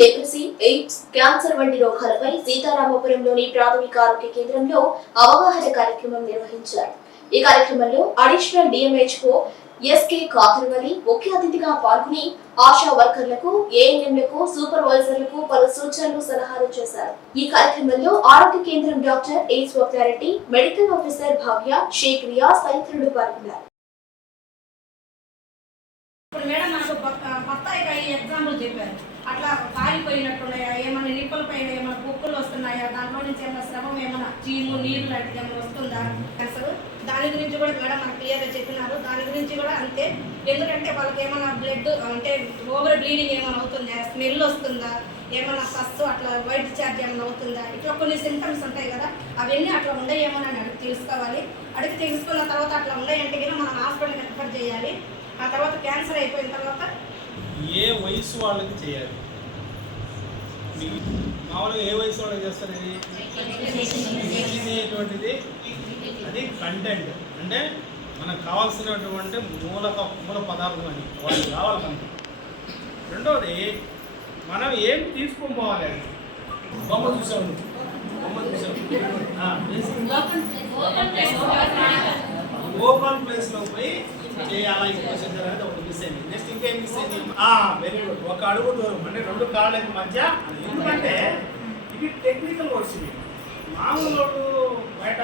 Leprosy, AIDS, cancer వంటి రోగాలపై సీతారామపురంలోని ప్రాథమిక ఆరోగ్య కేంద్రంలో అవగాహన కార్యక్రమం నిర్వహించారు. ఈ కార్యక్రమంలో అడిషనల్ డిఎంహెచ్ఓ ఎస్కే కాదర్వలి ముఖ్య అతిథిగా పాల్గొని ఆశా వర్కర్లకు, ఏఎన్ఎంలకు, సూపర్వైజర్లకు పలు సూచనలు, సలహాలు చేశారు. ఈ కార్యక్రమంలో ఆరోగ్య కేంద్రం doctor A Swapna Reddy, medical officer Bhavya, Sheikh Riyaz తదితరులు పాల్గొన్నారు. మేడం నాకు బత్తాయికాయ ఎగ్జాంపుల్ చెప్పారు. అట్లా కాలిపోయినట్టున్నాయా, ఏమైనా నిప్పుల పైన ఏమైనా కుక్కలు వస్తున్నాయా, దాంట్లో నుంచి ఏమైనా స్రవం, ఏమైనా చీము, నీరు లాంటిది ఏమైనా వస్తుందా అసలు దాని గురించి కూడా మేడం మనకు క్లియర్గా చెప్పినారు. దాని గురించి కూడా అంతే. ఎందుకంటే వాళ్ళకి ఏమైనా బ్లడ్ అంటే ఓవర్ బ్లీడింగ్ ఏమైనా అవుతుందా, స్మెల్ వస్తుందా, ఏమైనా ఫస్ట్ అట్లా వైట్ చార్జ్ ఏమైనా అవుతుందా, ఇట్లా కొన్ని సింటమ్స్ ఉంటాయి కదా, అవన్నీ అట్లా ఉన్నాయేమో అని అడిగి తెలుసుకోవాలి. అడిగి తెలుసుకున్న తర్వాత అట్లా ఉన్నాయంటే కానీ మనం హాస్పిటల్కి రిఫర్ చేయాలి. ఆ తర్వాత క్యాన్సర్ అయిపోయిన తర్వాత ఏ వయసు వాళ్ళకి చేయాలి? మామూలుగా ఏ వయసు వాళ్ళకి చేస్తారు? ఇది అది కంటెంట్ అంటే మనకు కావాల్సినటువంటి మూల పదార్థం అని వాళ్ళకి కావాలి కనుక. రెండవది మనం ఏం తీసుకొని పోవాలి? బొమ్మ చూసాము, ఓపెన్ ప్లేస్లో పోయి చేయాలా ఈ ప్రొసీజర్ అనేది ఒకటి మిస్ అయింది. నెక్స్ట్ ఇంకేం మిస్ అయింది? Very good. ఒక అడుగు దూరం అంటే 2 కాళ్ళకి మధ్య. ఎందుకంటే ఇది టెక్నికల్ వర్డ్స్. ఇది మామూలు బయట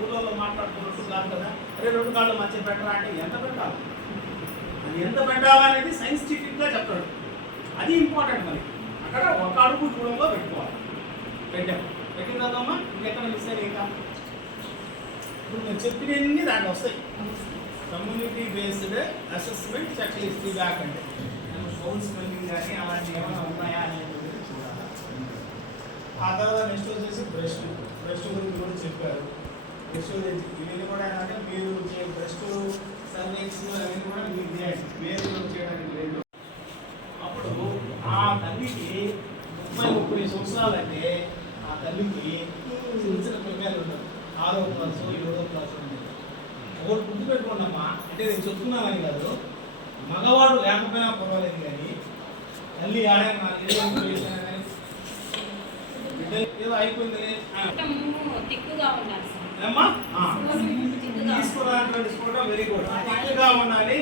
ఊళ్ళో మాట్లాడుతున్నట్టు కాదు కదా. అరే 2 కాళ్ళు మధ్య పెట్టరా అంటే ఎంత పెట్టాలి, అది ఎంత పెట్టాలనేది సైంటిఫిక్గా చెప్తాడు. అది ఇంపార్టెంట్. మనకి అక్కడ ఒక అడుగు దూరంలో పెట్టుకోవాలి. పెట్టిన తర్వాతమ్మా ఇంకెక్కడ మిస్ అయ్యి ఇంకా ఇప్పుడు నేను చెప్పినవన్నీ దాంట్లో వస్తాయి. Community based assessment checklist back అంటే ఫోన్ స్మెల్లింగ్ కానీ అలాంటివి ఏమైనా ఉన్నాయా అనేది చూడాలి. ఆ తర్వాత నెక్స్ట్ వచ్చేసి బ్రెస్ట్ గురించి కూడా చెప్పారు. బ్రెస్ట్ ఇవన్నీ కూడా ఏంటంటే మీరు బ్రెస్ట్ సర్వీక్స్ అవన్నీ కూడా మీరు చేయండి. మీరు చేయడానికి లేదు. అప్పుడు ఆ తల్లికి 30 సంవత్సరాలు అంటే ఆ తల్లికి చిన్న పిల్లలు ఉంటారు. 6వ క్లాసు 7వ క్లాసు ఒకటి గుర్తుపెట్టుకోండమ్మా. అంటే నేను చెప్తున్నానని కాదు, మగవాడు లేకపోయినా పర్వాలేదు కానీ తల్లి ఆడైనా ఏదో అయిపోయింది అమ్మా తీసుకోవడం వెరీ గుడ్. తిక్కుగా ఉండాలి.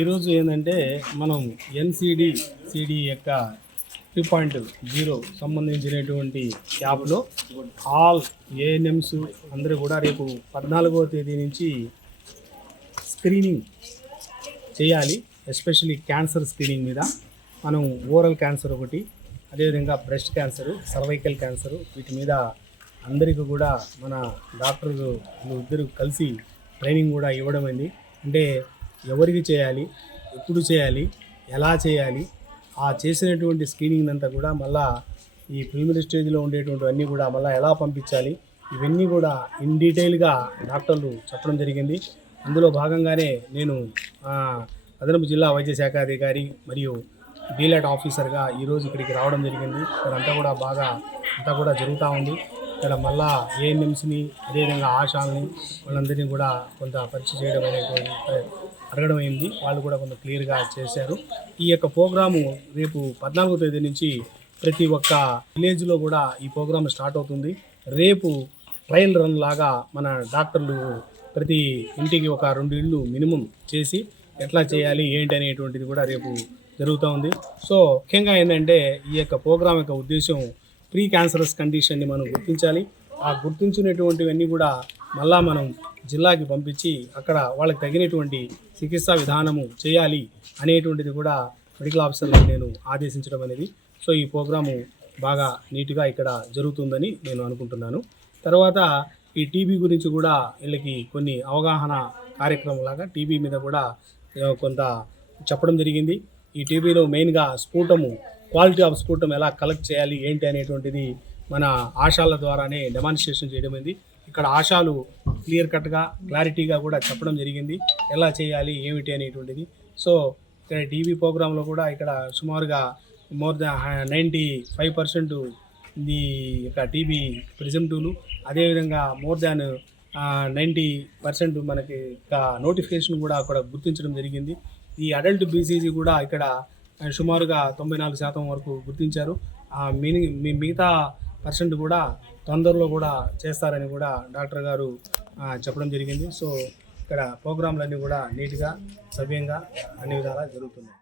ఈరోజు ఏంటంటే మనం సిడి యొక్క 3.0 సంబంధించినటువంటి యాప్లో ఆల్ ఏఎన్ఎంస్ అందరూ కూడా రేపు 14వ తేదీ నుంచి స్క్రీనింగ్ చేయాలి. ఎస్పెషలీ క్యాన్సర్ స్క్రీనింగ్ మీద మనం ఓరల్ క్యాన్సర్ ఒకటి, అదేవిధంగా బ్రెస్ట్ క్యాన్సరు, సర్వైకల్ క్యాన్సరు, వీటి మీద అందరికీ కూడా మన డాక్టర్లు ఇద్దరు కలిసి ట్రైనింగ్ కూడా ఇవ్వడం అయింది. అంటే ఎవరికి చేయాలి, ఎప్పుడు చేయాలి, ఎలా చేయాలి, ఆ చేసినటువంటి స్క్రీనింగ్ అంతా కూడా మళ్ళా ఈ ప్రిలిమినరీ స్టేజ్లో ఉండేటువంటి అన్నీ కూడా మళ్ళీ ఎలా పంపించాలి, ఇవన్నీ కూడా ఇన్ డీటెయిల్గా డాక్టర్లు చెప్పడం జరిగింది. అందులో భాగంగానే నేను అదనపు జిల్లా వైద్య శాఖ అధికారి మరియు డీలెట్ ఆఫీసర్గా ఈరోజు ఇక్కడికి రావడం జరిగింది. ఇక్కడంతా కూడా బాగా అంతా కూడా జరుగుతూ ఉంది. ఇక్కడ మళ్ళా ఏఎన్ఎంస్ని, అదేవిధంగా ఆశాలని వాళ్ళందరినీ కూడా కొంత పరీక్ష చేయడం అనేటువంటి అడగడం అయింది. వాళ్ళు కూడా కొంత క్లియర్గా చేశారు. ఈ యొక్క ప్రోగ్రాము రేపు 14వ తేదీ నుంచి ప్రతి ఒక్క విలేజ్లో కూడా ఈ ప్రోగ్రామ్ స్టార్ట్ అవుతుంది. రేపు ట్రయల్ రన్ లాగా మన డాక్టర్లు ప్రతి ఇంటికి ఒక 2 ఇళ్ళు మినిమం చేసి ఎట్లా చేయాలి ఏంటి అనేటువంటిది కూడా రేపు జరుగుతూ ఉంది. సో ముఖ్యంగా ఏంటంటే ఈ యొక్క ప్రోగ్రాం యొక్క ఉద్దేశం ప్రీ క్యాన్సరస్ కండిషన్ని మనం గుర్తించాలి. ఆ గుర్తించినటువంటివన్నీ కూడా మళ్ళా మనం జిల్లాకి పంపించి అక్కడ వాళ్ళకి తగినటువంటి చికిత్సా విధానము చేయాలి అనేటువంటిది కూడా మెడికల్ ఆఫీసర్లకు నేను ఆదేశించడం అనేది. సో ఈ ప్రోగ్రాము బాగా నీట్గా ఇక్కడ జరుగుతుందని నేను అనుకుంటున్నాను. తర్వాత ఈ టీబీ గురించి కూడా వీళ్ళకి కొన్ని అవగాహన కార్యక్రమం లాగా టీబీ మీద కూడా కొంత చెప్పడం జరిగింది. ఈ టీబీలో మెయిన్గా స్ఫూటము, క్వాలిటీ ఆఫ్ స్ఫూటం ఎలా కలెక్ట్ చేయాలి ఏంటి అనేటువంటిది మన ఆశాల ద్వారానే డెమాన్స్ట్రేషన్ చేయడమైంది. ఇక్కడ ఆశాలు క్లియర్ కట్గా క్లారిటీగా కూడా చెప్పడం జరిగింది ఎలా చేయాలి ఏమిటి అనేటువంటిది. సో ఇక్కడ టీవీ ప్రోగ్రాంలో కూడా ఇక్కడ సుమారుగా మోర్ దాన్ 95% ఈ యొక్క టీబీ ప్రిజెంటివ్లు, అదేవిధంగా మోర్ దాన్ 90% మనకి నోటిఫికేషన్ కూడా అక్కడ గుర్తించడం జరిగింది. ఈ అడల్ట్ బీసీజీ కూడా ఇక్కడ సుమారుగా 94% వరకు గుర్తించారు. మిగతా పర్సెంట్ కూడా తొందరలో కూడా చేస్తారని కూడా డాక్టర్ గారు చెప్పడం జరిగింది. సో ఇక్కడ ప్రోగ్రాంలన్నీ కూడా నీట్గా సవ్యంగా అన్ని విధాలా జరుగుతున్నాయి.